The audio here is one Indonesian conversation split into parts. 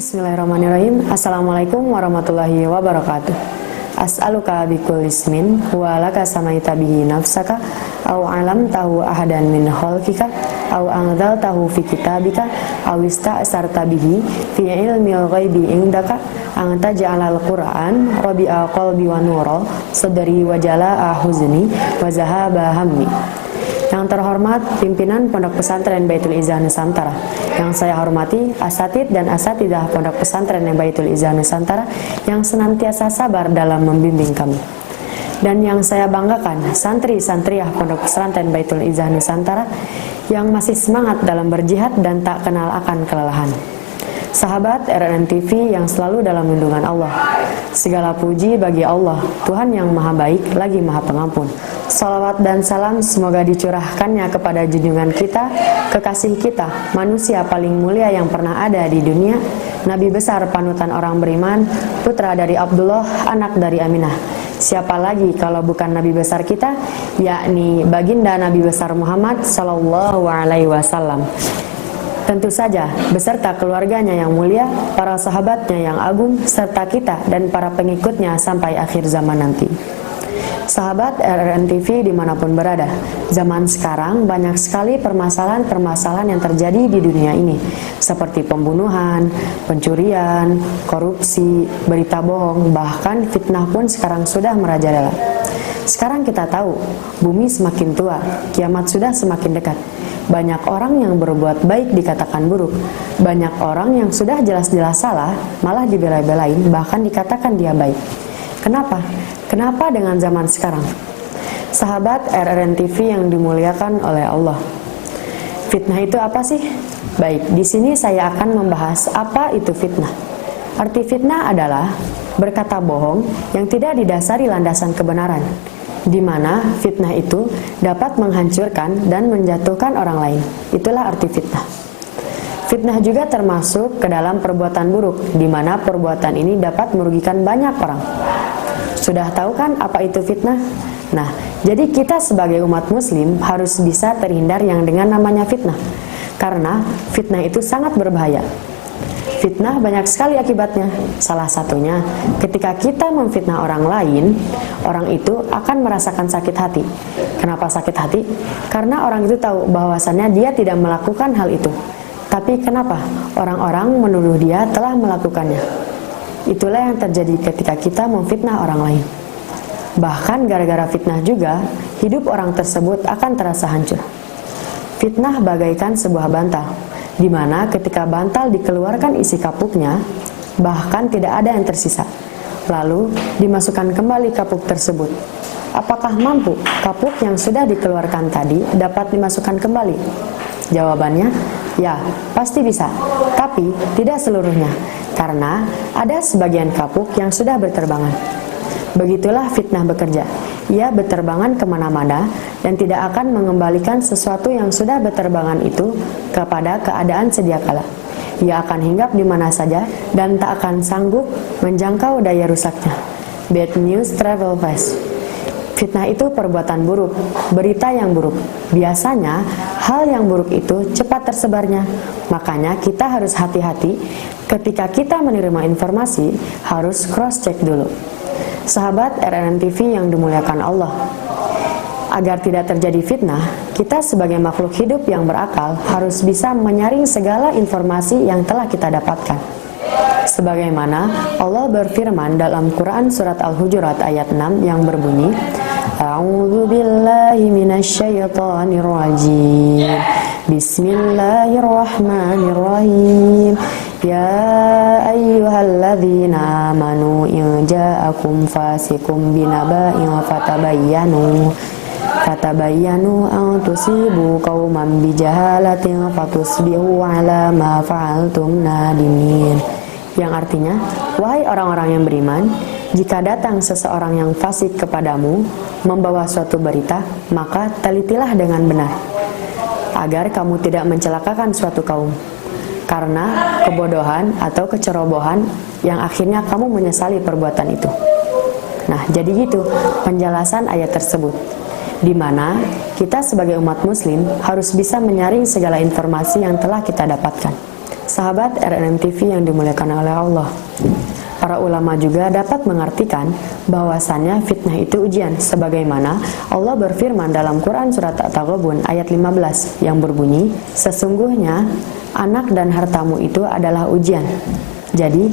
Bismillahirrahmanirrahim. Assalamualaikum warahmatullahi wabarakatuh. As'aluka bikul ismin wa laka samaita bihi nafsaka aw alamtahu ahadan min khalqika aw anzaltahu fi kitabika aw ista'sarta bihi fi ilmil ghaibi indaka an taj'alal qur'an rabi'a qalbi wa nura sadri wa jalaa huzni wa zahaba hammi. Yang terhormat pimpinan Pondok Pesantren Baitul Izzah Nusantara, yang saya hormati asatid dan asatidah Pondok Pesantren Baitul Izzah Nusantara yang senantiasa sabar dalam membimbing kami, dan yang saya banggakan santri-santriah Pondok Pesantren Baitul Izzah Nusantara yang masih semangat dalam berjihad dan tak kenal akan kelelahan. Sahabat RRN TV yang selalu dalam lindungan Allah, segala puji bagi Allah, Tuhan yang maha baik lagi maha pengampun. Salawat dan salam semoga dicurahkannya kepada junjungan kita, kekasih kita, manusia paling mulia yang pernah ada di dunia, Nabi besar panutan orang beriman, putra dari Abdullah, anak dari Aminah. Siapa lagi kalau bukan Nabi besar kita, yakni baginda Nabi besar Muhammad Sallallahu Alaihi Wasallam. Tentu saja beserta keluarganya yang mulia, para sahabatnya yang agung, serta kita dan para pengikutnya sampai akhir zaman nanti. Sahabat RRN TV dimanapun berada, zaman sekarang banyak sekali permasalahan-permasalahan yang terjadi di dunia ini, seperti pembunuhan, pencurian, korupsi, berita bohong, bahkan fitnah pun sekarang sudah merajalela. Sekarang kita tahu, bumi semakin tua, kiamat sudah semakin dekat. Banyak orang yang berbuat baik dikatakan buruk. Banyak orang yang sudah jelas-jelas salah, malah dibela-belain, bahkan dikatakan dia baik. Kenapa? Kenapa dengan zaman sekarang? Sahabat RRN TV yang dimuliakan oleh Allah. Fitnah itu apa sih? Baik, di sini saya akan membahas apa itu fitnah. Arti fitnah adalah berkata bohong yang tidak didasari landasan kebenaran, di mana fitnah itu dapat menghancurkan dan menjatuhkan orang lain. Itulah arti fitnah. Fitnah juga termasuk ke dalam perbuatan buruk, di mana perbuatan ini dapat merugikan banyak orang. Sudah tahu kan apa itu fitnah? Nah, jadi kita sebagai umat muslim harus bisa terhindar yang dengan namanya fitnah. Karena fitnah itu sangat berbahaya. Fitnah banyak sekali akibatnya. Salah satunya, ketika kita memfitnah orang lain, orang itu akan merasakan sakit hati. Kenapa sakit hati? Karena orang itu tahu bahwasannya dia tidak melakukan hal itu. Tapi kenapa? Orang-orang menuduh dia telah melakukannya. Itulah yang terjadi ketika kita memfitnah orang lain. Bahkan gara-gara fitnah juga, hidup orang tersebut akan terasa hancur. Fitnah bagaikan sebuah bantal, di mana ketika bantal dikeluarkan isi kapuknya, bahkan tidak ada yang tersisa. Lalu dimasukkan kembali kapuk tersebut. Apakah mampu kapuk yang sudah dikeluarkan tadi dapat dimasukkan kembali? Jawabannya, ya, pasti bisa. Tapi tidak seluruhnya, karena ada sebagian kapuk yang sudah berterbangan. Begitulah fitnah bekerja. Ia berterbangan kemana-mana dan tidak akan mengembalikan sesuatu yang sudah berterbangan itu kepada keadaan sedia kala. Ia akan hinggap di mana saja dan tak akan sanggup menjangkau daya rusaknya. Bad news travel fast. Fitnah itu perbuatan buruk, berita yang buruk. Biasanya hal yang buruk itu cepat tersebarnya. Makanya kita harus hati-hati ketika kita menerima informasi, harus cross check dulu. Sahabat RRN TV yang dimuliakan Allah, agar tidak terjadi fitnah, kita sebagai makhluk hidup yang berakal harus bisa menyaring segala informasi yang telah kita dapatkan. Sebagaimana Allah berfirman dalam Quran surat Al-Hujurat ayat 6 yang berbunyi, A'udzu billahi minasyaitonir rajim. Bismillahirrahmanirrahim. Ya ayyuhalladzina amanu in ja'akum fasiqun binaba'in fatabayyanu an tusibu qauman bijahalatin fatusbihu 'ala ma fa'altum nadimin. Yang artinya, wahai orang-orang yang beriman, jika datang seseorang yang fasik kepadamu membawa suatu berita, maka telitilah dengan benar, agar kamu tidak mencelakakan suatu kaum karena kebodohan atau kecerobohan yang akhirnya kamu menyesali perbuatan itu. Nah, jadi gitu penjelasan ayat tersebut, di mana kita sebagai umat muslim harus bisa menyaring segala informasi yang telah kita dapatkan. Sahabat RNM TV yang dimuliakan oleh Allah, para ulama juga dapat mengartikan bahwasannya fitnah itu ujian, sebagaimana Allah berfirman dalam Quran surat At-Taghabun ayat 15 yang berbunyi, sesungguhnya anak dan hartamu itu adalah ujian. Jadi,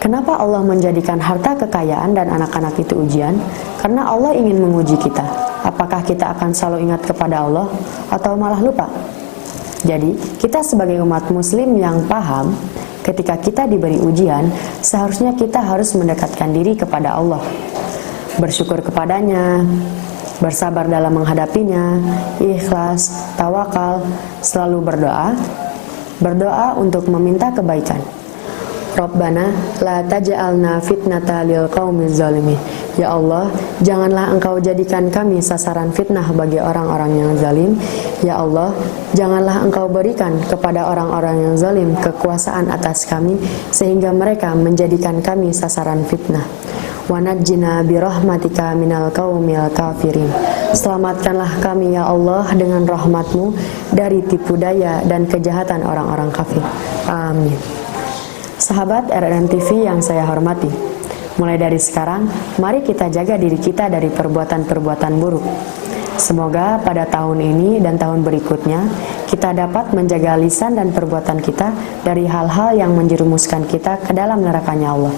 kenapa Allah menjadikan harta, kekayaan, dan anak-anak itu ujian? Karena Allah ingin menguji kita. Apakah kita akan selalu ingat kepada Allah atau malah lupa? Jadi, kita sebagai umat muslim yang paham, ketika kita diberi ujian, seharusnya kita harus mendekatkan diri kepada Allah, bersyukur kepadanya, bersabar dalam menghadapinya, ikhlas, tawakal, selalu berdoa untuk meminta kebaikan. Rabbana la taj'alna fitnata lil qaumiz zalimin. Ya Allah, janganlah Engkau jadikan kami sasaran fitnah bagi orang-orang yang zalim. Ya Allah, janganlah Engkau berikan kepada orang-orang yang zalim kekuasaan atas kami sehingga mereka menjadikan kami sasaran fitnah. Wa najjina bi rahmatika minal qaumil kafirin. Selamatkanlah kami ya Allah dengan rahmat-Mu dari tipu daya dan kejahatan orang-orang kafir. Amin. Sahabat RNM TV yang saya hormati, mulai dari sekarang, mari kita jaga diri kita dari perbuatan-perbuatan buruk. Semoga pada tahun ini dan tahun berikutnya, kita dapat menjaga lisan dan perbuatan kita dari hal-hal yang menjerumuskan kita ke dalam nerakanya Allah.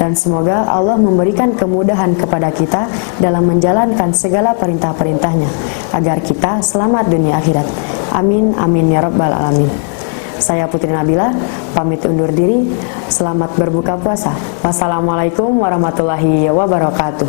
Dan semoga Allah memberikan kemudahan kepada kita dalam menjalankan segala perintah-perintahnya, agar kita selamat dunia akhirat. Amin, amin ya rabbal alamin. Saya Putri Nabila, pamit undur diri. Selamat berbuka puasa. Wassalamualaikum warahmatullahi wabarakatuh.